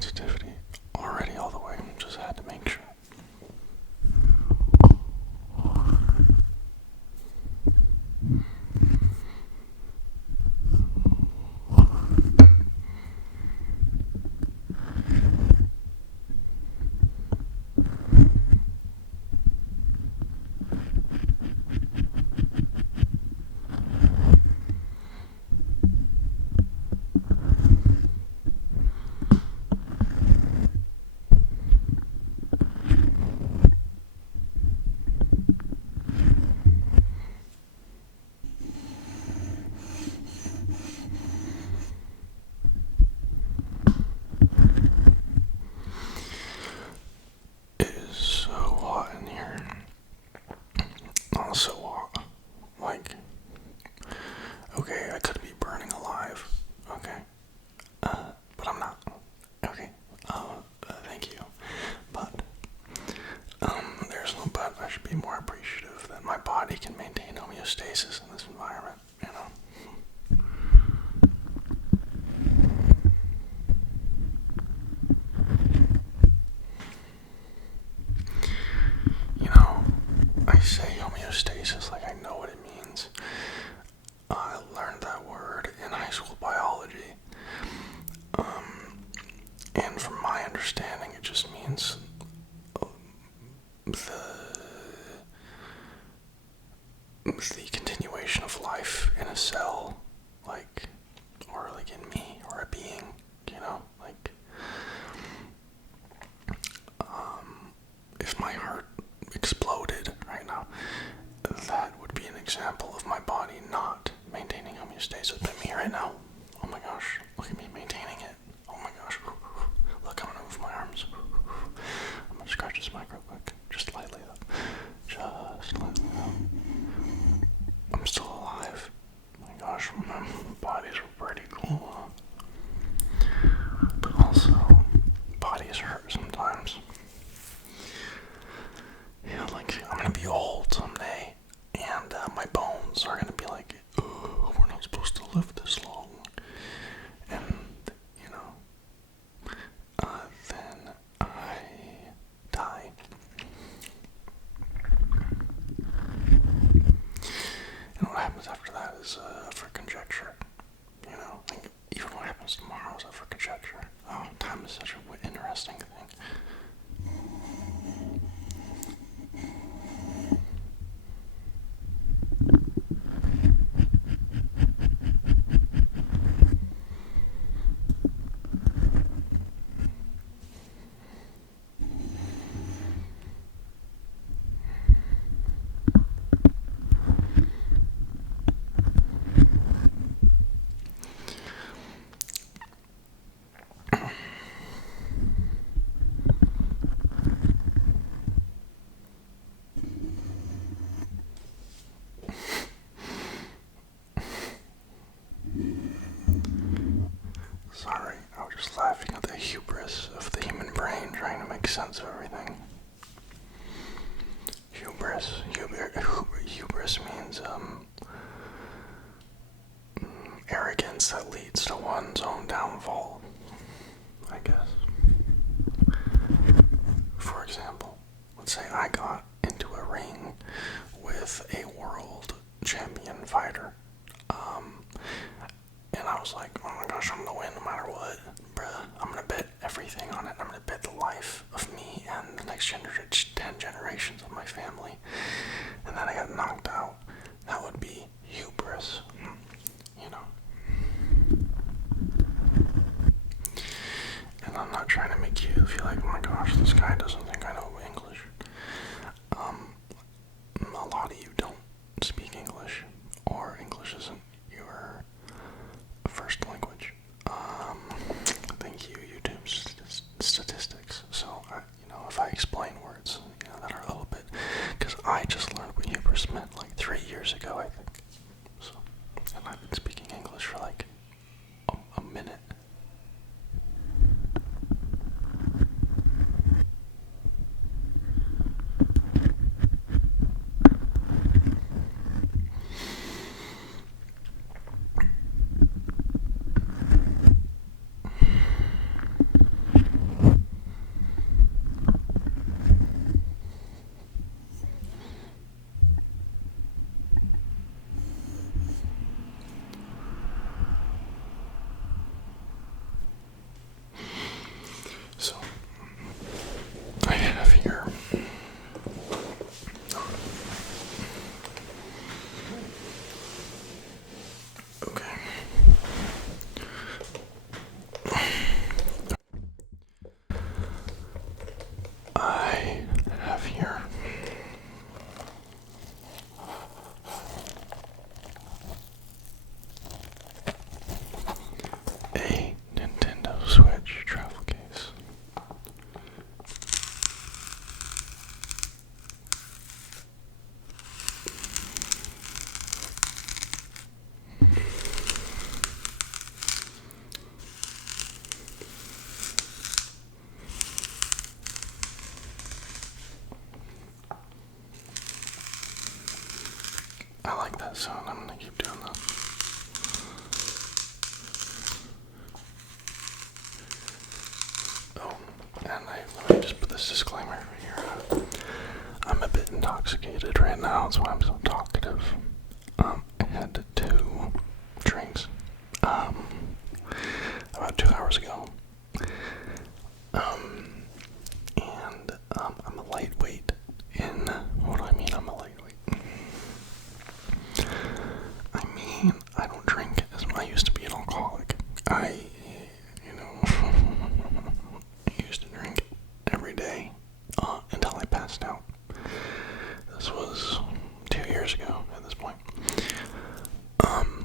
sensitivity already all the way. Just had to make sure. It is so hot in here. Not so hot. Like, okay, I could be burning alive. Okay. But I'm not. Okay. Thank you. But, there's no but. I should be more appreciative that my body can maintain homeostasis in this environment, you know? You know, I say homeostasis like I know what it means. I learned that word in high school biology. And from my understanding, it just means the continuation of life in a cell, like, or like in me, or a being, you know, like, if my heart exploded right now, that would be an example of my body not maintaining homeostasis. But me right now, oh my gosh, look at me maintaining it. Oh my gosh, look, I'm gonna move my arms. I'm gonna scratch this mic real quick, just lightly though, just lightly though. I'm still alive. Oh my gosh, my bodies are pretty cool. But also, bodies hurt sometimes. Yeah, like, I'm gonna be old someday, and my bones are gonna be like, oh, we're not supposed to live this long. And, you know, then I die. And what happens after that is for conjecture. You know, like, even what happens tomorrow is up for conjecture. Oh, time is such an interesting thing. Sorry, I was just laughing at the hubris of the human brain trying to make sense of everything. Hubris means, arrogance that leads to one's own downfall, I guess. For example, let's say I got into a ring with a world champion fighter, and I was like, oh my gosh, I'm gonna win no matter what, bruh. I'm gonna bet everything on it. I'm gonna bet the life of me and the next 10 generations of my family. And then I got knocked out. That would be hubris, you know. And I'm not trying to make you feel like, oh my gosh, this guy doesn't think I know English. A lot of you don't speak English, or English isn't your first language. Thank you, YouTube statistics. So, if I explain words, that are a little bit, because I just learned what hubris meant like 3 years ago, I think. So, and I've been speaking English for like a minute. sound. I'm gonna keep doing that. Oh, and let me just put this disclaimer right here. I'm a bit intoxicated right now, that's why I'm so talkative. I had 2 drinks, about 2 hours ago. And I'm a lightweight in, what do I mean I'm a lightweight? I mean, I don't drink as I used to be an alcoholic. I used to drink every day until I passed out. This was 2 years ago at this point.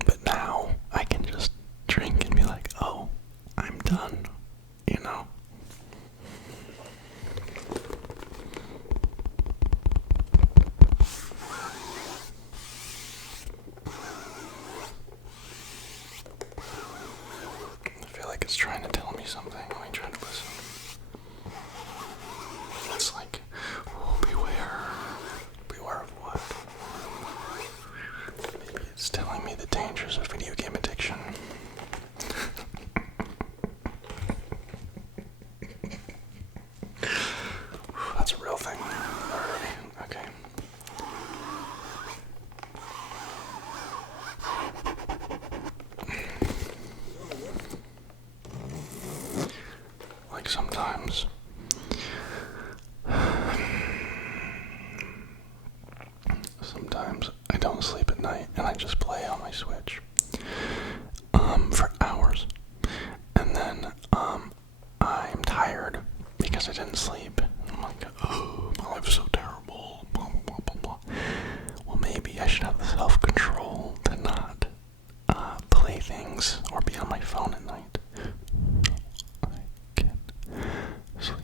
But now I can just drink and be like, oh, I'm done, you know? I feel like it's trying to tell me something. Let me try to listen. It's like, oh, beware. Beware of what? Maybe it's telling me the dangers of video game addiction. That's a real thing. Okay. Like sometimes I don't sleep at night and I just play on my Switch for hours, and then I'm tired because I didn't sleep. I'm like, oh, my life's so terrible, blah blah blah blah blah. Well, maybe I should have the self-control to not play things or be on my phone at night. I can sleep.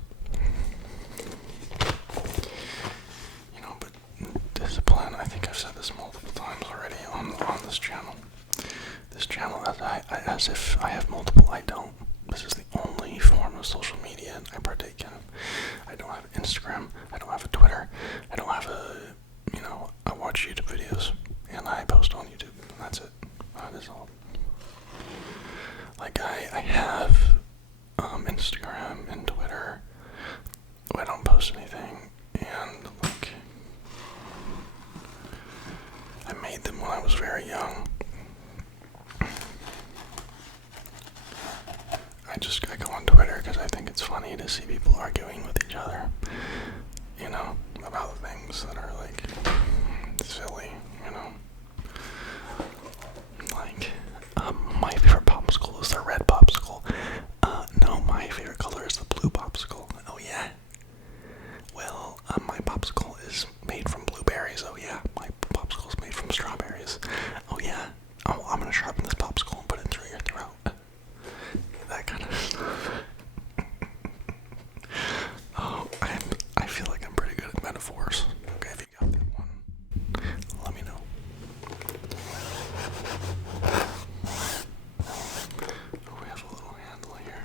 But discipline, I think I've said this multiple times already on this channel. This channel, as if I have multiple, I don't. This is the only form of social media I partake in. I don't have Instagram, I don't have a Twitter, I don't have I watch YouTube videos, and I post on YouTube, and that's it. That is all. Like, I have Instagram and Twitter, I don't post anything, and like, I made them when I was very young. I go on Twitter because I think it's funny to see people arguing with each other, about things that are like silly, Like, my favorite popsicle is the red popsicle. No, my favorite color is the blue popsicle. Oh yeah. Well, my popsicle is made from blueberries. Oh yeah. My popsicle is made from strawberries. Oh yeah. Oh, I'm gonna sharpen this popsicle and put it through your throat. That kind of stuff. Oh, I feel like I'm pretty good at metaphors. Okay, if you got that one, let me know. Oh, we have a little handle here.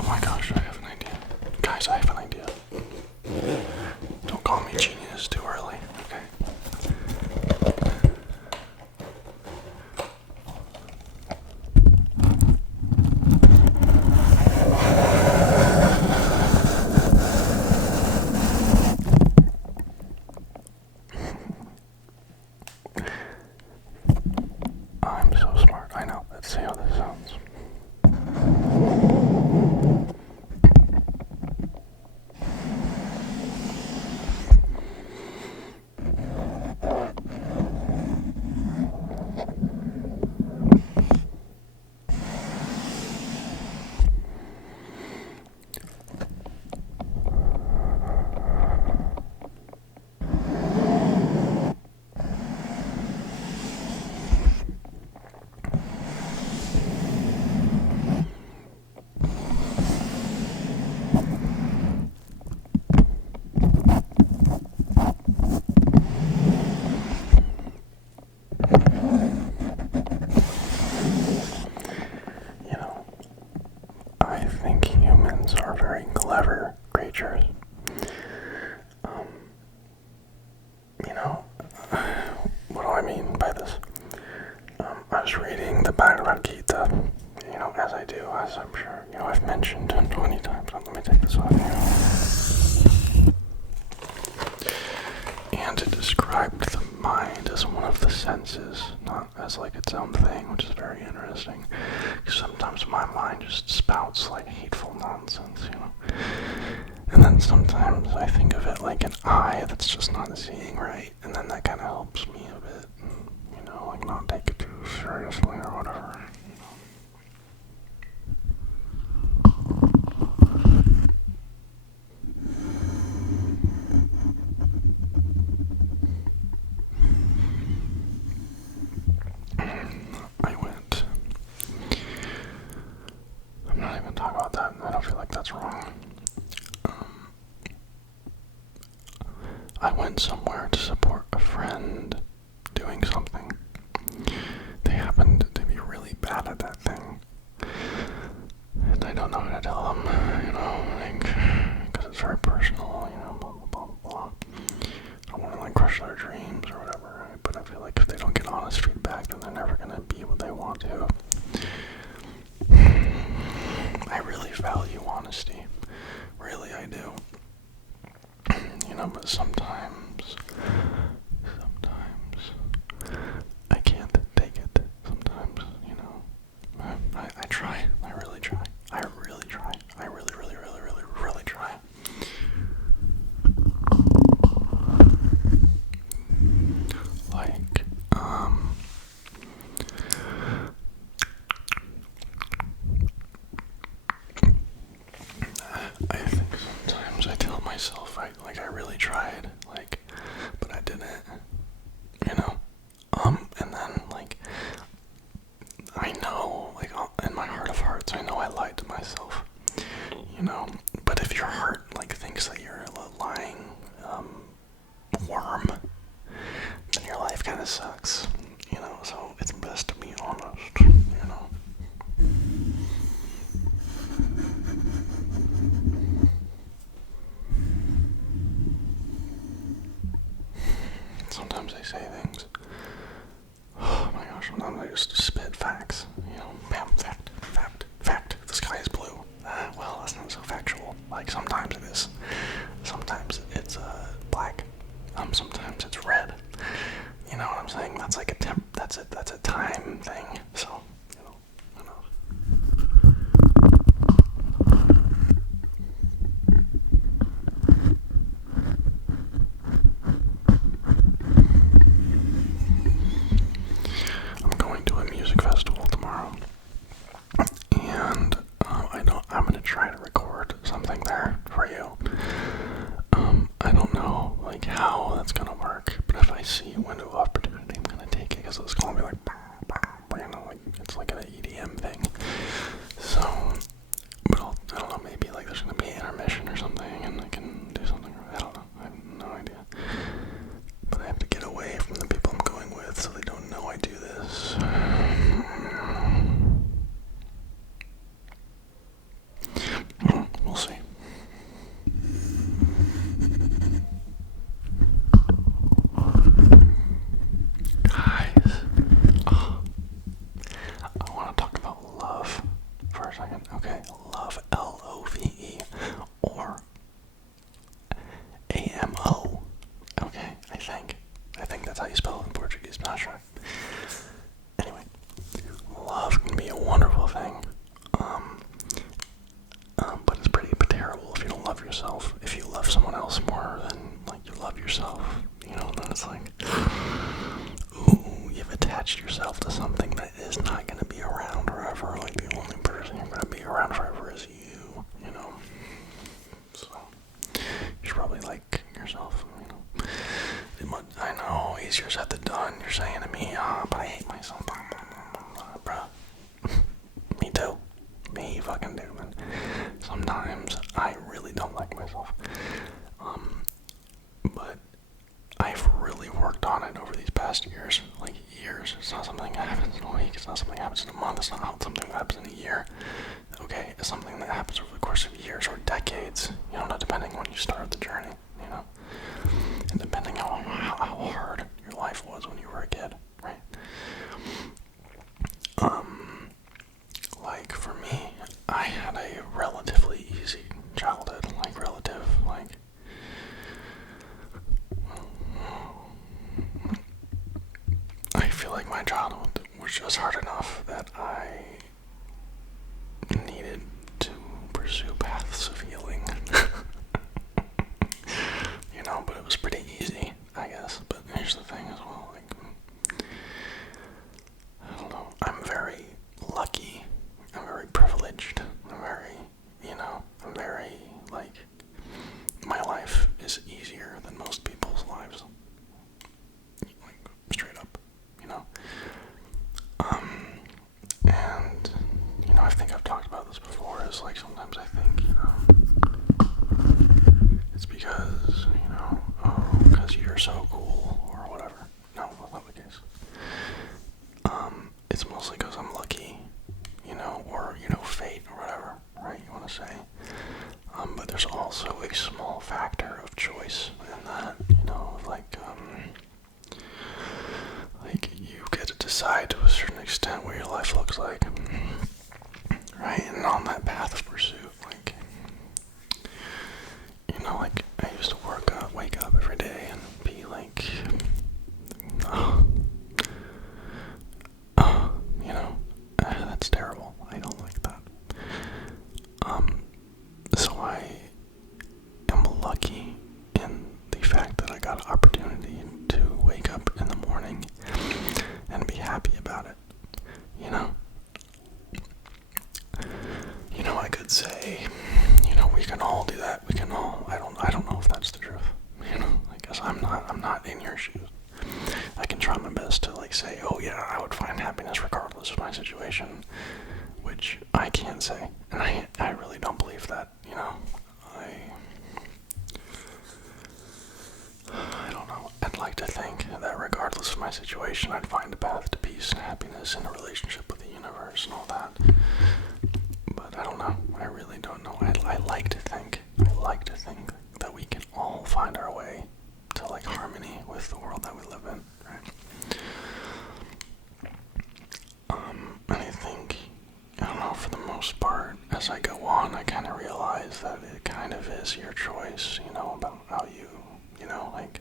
Oh my gosh, I have an idea. Guys, I have an idea. Don't call me genius too early, okay? I'm so smart, I know. Let's see how this sounds. senses, not as like its own thing, which is very interesting. Because sometimes my mind just spouts like hateful nonsense, you know. And then sometimes I think of it like an eye that's just not seeing right, and then that kind of helps me a bit, you know, like not take it too seriously or whatever. I'm not even talking about that. I don't feel like that's wrong. I went somewhere to support a friend doing something. They happened to be really bad at that thing. And I don't know how to tell them, you know, like, because it's very personal, you know, blah, blah, blah, blah. I don't want to, like, crush their dreams or whatever, right? But I feel like if they don't get honest feedback, then they're never going to be what they want to. I really value honesty. Really, I do. You know, but sometimes I can't take it. Sometimes, you know, I try. I really try. I really try. I really, really, really, really, really try. Like, I think sometimes I tell myself I really tried, like, but I didn't, you know, and then, like, I know, like, in my heart of hearts, I know I lied to myself, you know, but if your heart, like, thinks that you're a lying, worm, then your life kind of sucks, you know, so it's best to be honest, you know. Sometimes I say things. Oh my gosh, sometimes I just spit facts. You know, bam, fact, fact, fact. The sky is blue. Well, that's not so factual. Like, sometimes it is. Sometimes it's black. Sometimes it's red. You know what I'm saying? That's like that's a time thing. So, you know, who knows? I'm going to a music festival tomorrow, and I'm gonna try to record something there for you. I don't know like how that's gonna work, but if I see a window of opportunity, I'm gonna take it because it's gonna be like, you know, like it's like an EDM thing. So, but I don't know, maybe like there's gonna be an intermission or something, and I can do something. I don't know. I have no idea. But I have to get away from the people I'm going with so they don't know I do this. We'll see. Guys, I want to talk about love for a second. Okay, love, Love, or AMO. Okay, I think that's how you spell it in Portuguese, I'm not sure. Anyway, love can be a wonderful thing, but it's pretty terrible if you don't love yourself. If you love someone else more than like you love yourself, you know, then it's like, ooh, you've attached yourself to something that is not going to be around forever. Like the only person you're going to be around forever is you know. So you should probably like yourself, you know. I know, easier said than done. You're saying to me, but I hate myself. Bruh. Me too. Me fucking do, man. Sometimes I really don't like myself. But I've really worked on it over these past years. Like, years. It's not something that happens in a week. It's not something that happens in a month. It's not something that happens in a year. Okay, it's something that happens over the course of years or decades. You know, depending when you start the journey, you know. And depending on how hard your life was when you were a kid, right? Like, for me, I had a relatively easy childhood. Like, I like my childhood was just hard enough that I needed to pursue paths of healing. You know, but it was pretty easy, I guess. But here's the thing as well, like, I don't know, I'm very lucky, I'm very privileged, I'm very, you know, I'm very, like, my life is easier than most people's lives. Like, straight up, you know. And, you know, I think I've talked about this before, is like, sometimes I think, you know, it's because, you know, oh, because you're so cool, or whatever. No, that's not the case. It's mostly because I'm lucky, you know, or, you know, fate, or whatever, right, you want to say. But there's also a small factor of choice in that, you know, like you get to decide to a certain extent what your life looks like, right? And on that path of pursuit, like, you know, like, I used to wake up every day and be like, you know, that's terrible. I don't like that. So I am lucky in the fact that I got an opportunity to wake up in the morning and be happy about it, you know? You know, I could say, you know, we can all do that, we can all, I don't know if that's the truth, you know, because I'm not in your shoes. I can try my best to, like, say, oh yeah, I would find happiness regardless of my situation, which I can't say, and I really don't believe that, you know. I don't know. I'd like to think that regardless of my situation, I'd find a path to peace and happiness in a relationship with the universe and all that. But I don't know. I really don't know. I like to think that we can all find our way to, like, harmony with the world that we live in, right? And I think, I don't know, for the most part, as I go on, I kind of realize that it kind of is your choice, you know, about how you know, like,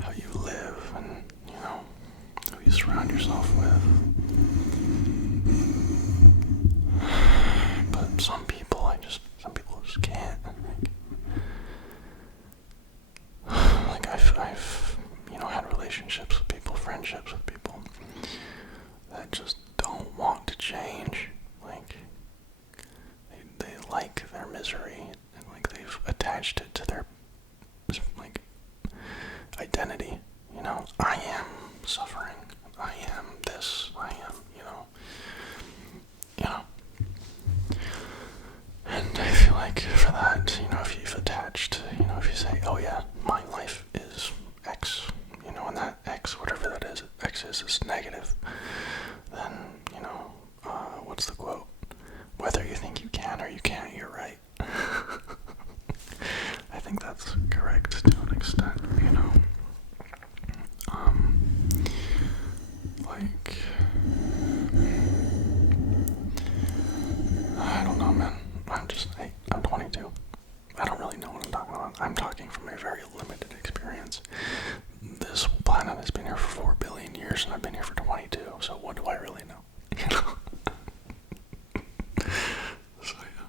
how you live and, you know, who you surround yourself with. But some people just can't. Like I've, you know, had relationships with people, friendships with people that just don't want to change. Like, they like their misery, and, like, they've attached it to their, like, identity. You know, I am suffering, I am this, I am, you know. And I feel like for that, you know, if you've attached, you know, if you say, oh yeah, my life is X, you know, and that X, whatever that is, X is negative, then, you know, what's the quote? Whether you think you can or you can't, you're right. I think that's correct to an extent, you know. Like, I don't know, man. I'm 22. I don't really know what I'm talking about. I'm talking from a very limited experience. This planet has been here for 4 billion years, and I've been here for 22, so what do I really know? You know? So, yeah.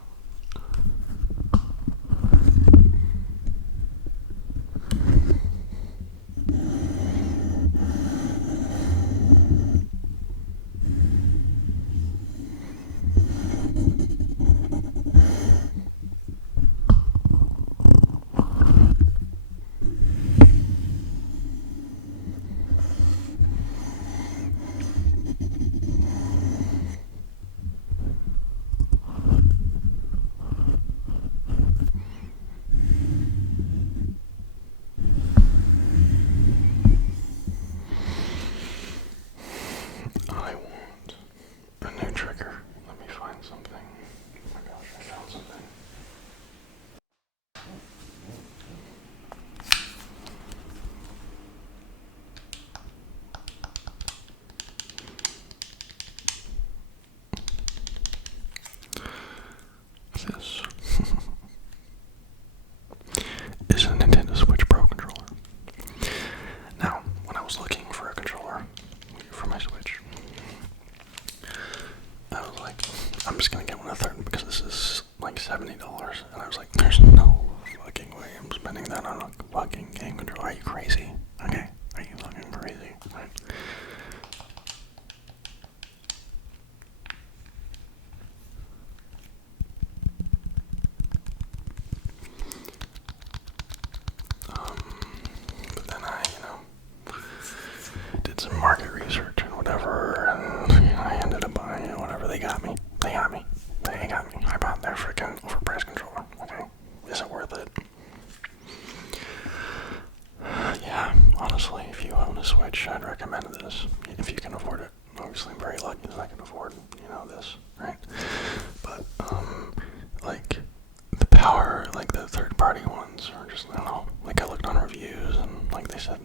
Xbox. I don't know. Like I looked on reviews and like they said,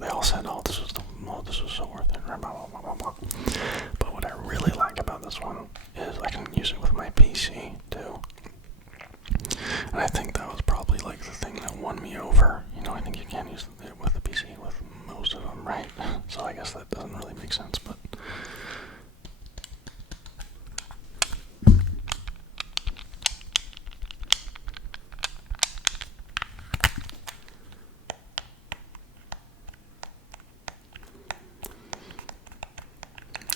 they all said, oh, this was so worth it. Blah, blah, blah, blah, blah. But what I really like about this one is I can use it with my PC too. And I think that was probably like the thing that won me over. I think you can't use it with the PC with most of them, right? So I guess that doesn't really make sense, but.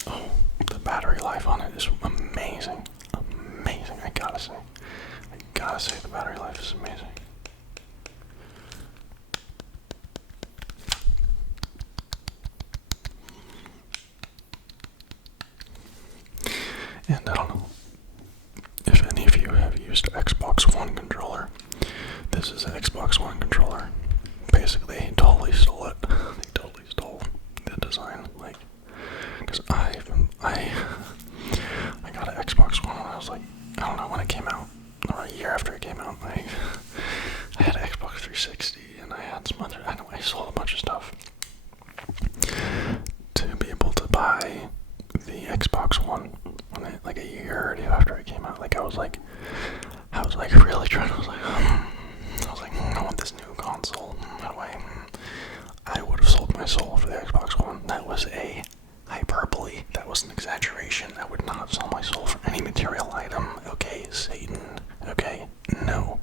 Oh, the battery life on it is amazing. Amazing, I gotta say. The battery life is amazing. And I don't know if any of you have used Xbox One controller. This is an Xbox One controller. Basically, they totally stole it. They totally stole the design. Like, because I got an Xbox One when I was like, I don't know when it came out, or a year after it came out. I had an Xbox 360 and I had some other. I sold a bunch of stuff to be able to buy the Xbox One like a year or two after it came out. Like I was like really trying. I was like, I want this new console. That way, I would have sold my soul for the Xbox One. That was a hyperbole. That was an exaggeration. I would not sell my soul for any material item. Okay, Satan. Okay, no.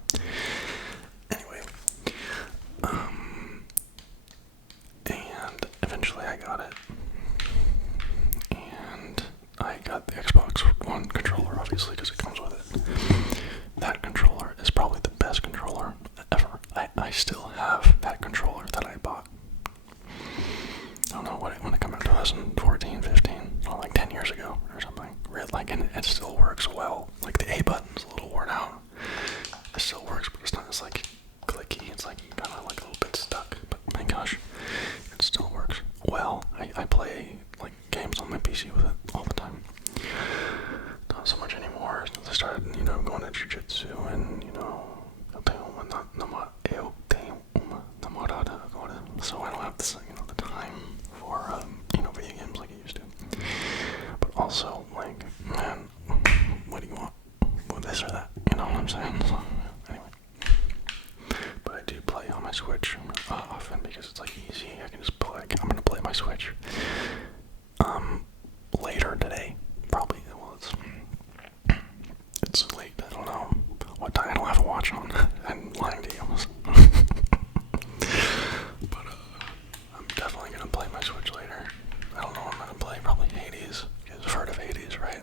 Anyway, and eventually I got it. And I got the Xbox One controller, obviously, because it comes with it. That controller is probably the best controller ever. I still have that controller that I bought. I don't know when it came out, 2014, 15, like 10 years ago or something. And it still works well. Like the A button's a little worn out. It still works, but it's not as like clicky. It's like kind of like a little bit stuck. But my gosh, it still works well. I play like games on my PC with it all the time. Not so much anymore since I started, going to jiu-jitsu and, so I don't have this, the time for, video games like I used to. But also, like, man, what do you want? Well, this or that, you know what I'm saying? So, anyway. But I do play on my Switch often because it's, like, easy. I can just play, I'm gonna play my Switch, later today, probably. Well, it's late, I don't know what time. I don't have a watch on. I'm lying to you. But I'm definitely gonna play my Switch later. I don't know what I'm gonna play. Probably Hades. You guys have heard of Hades, right?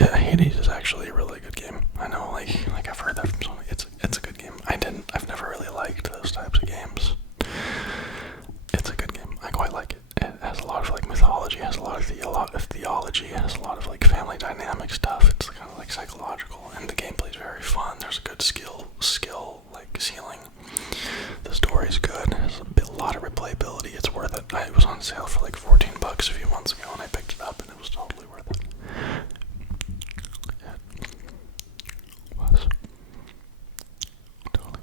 Yeah, Hades is actually a really good game. I know, like I've heard that from someone. It's a good game. I've never really liked those types of games. It's a good game. I quite like it. It has a lot of like mythology, has a lot of theology, it has a lot of like family dynamic stuff. It's kind of like psychological, and the gameplay is very fun. There's a good skill like ceiling. The story's good. It has a lot of replayability. It's worth it. It was on sale for like $14 a few months ago, and I picked it up, and it was totally worth it. It was totally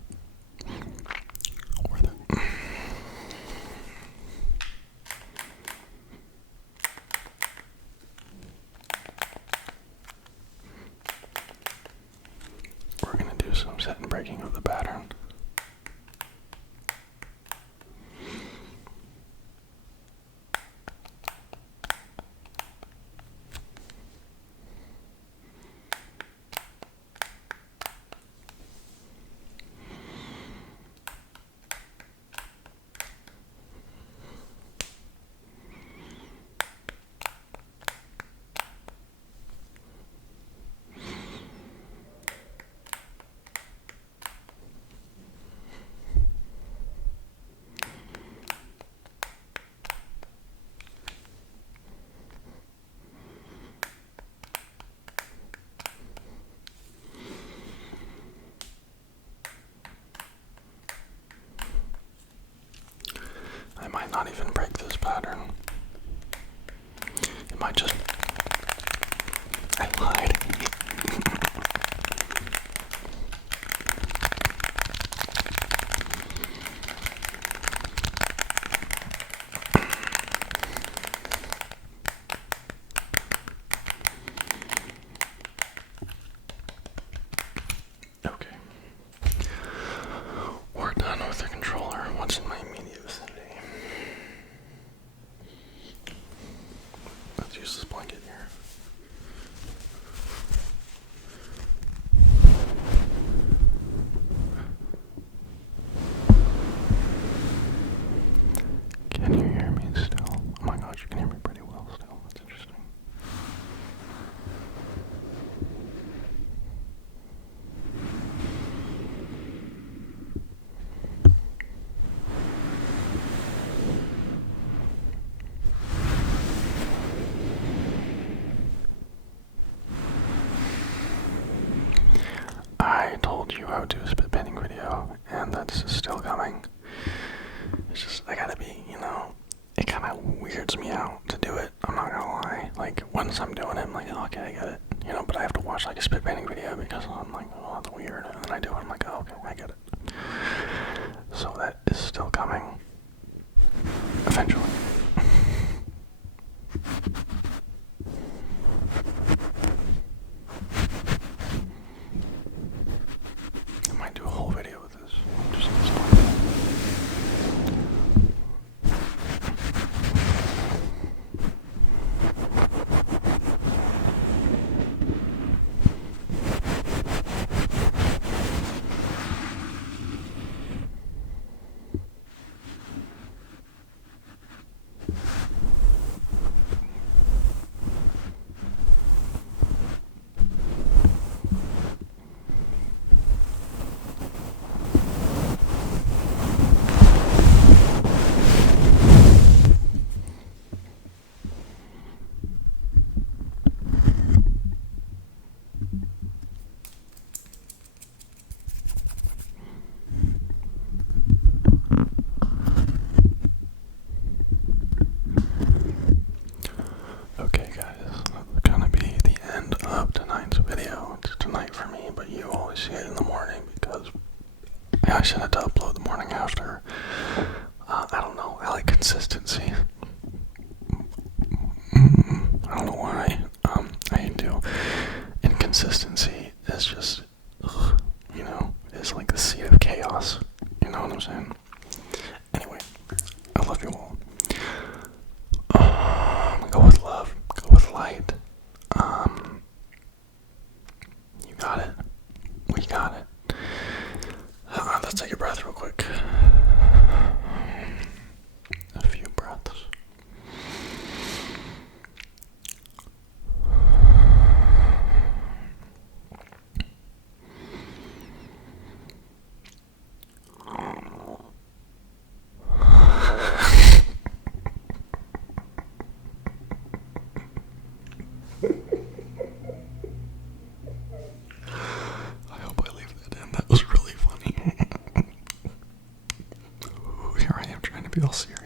worth it. We're going to do some set and breaking of the pattern. I might not even break this pattern. It might just... I lied. how to do a spit painting video, and that's still coming. It's just, I gotta be, it kind of weirds me out to do it. I'm not gonna lie. Like, once I'm doing it, I'm like, oh, okay, I get it. But I have to watch like a spit painting video because I'm like, oh, that's weird. And then I do it, I'm like, oh, okay, I get it. So that is still coming. Eventually. I might do a whole video with this. Just this one. Okay guys, that's gonna be the end of tonight's video. It's tonight for me, but you always see it in the morning because I should have to upload the morning after. I don't know, I like consistency. I don't know why. I do. Inconsistency is just, is like the seed of chaos. You know what I'm saying? Anyway, I love you all. Go with love. Go with light. You got it. We got it. Let's take a breath real quick. A few breaths. I hope I leave that in. That was really funny. Here I am trying to be all serious.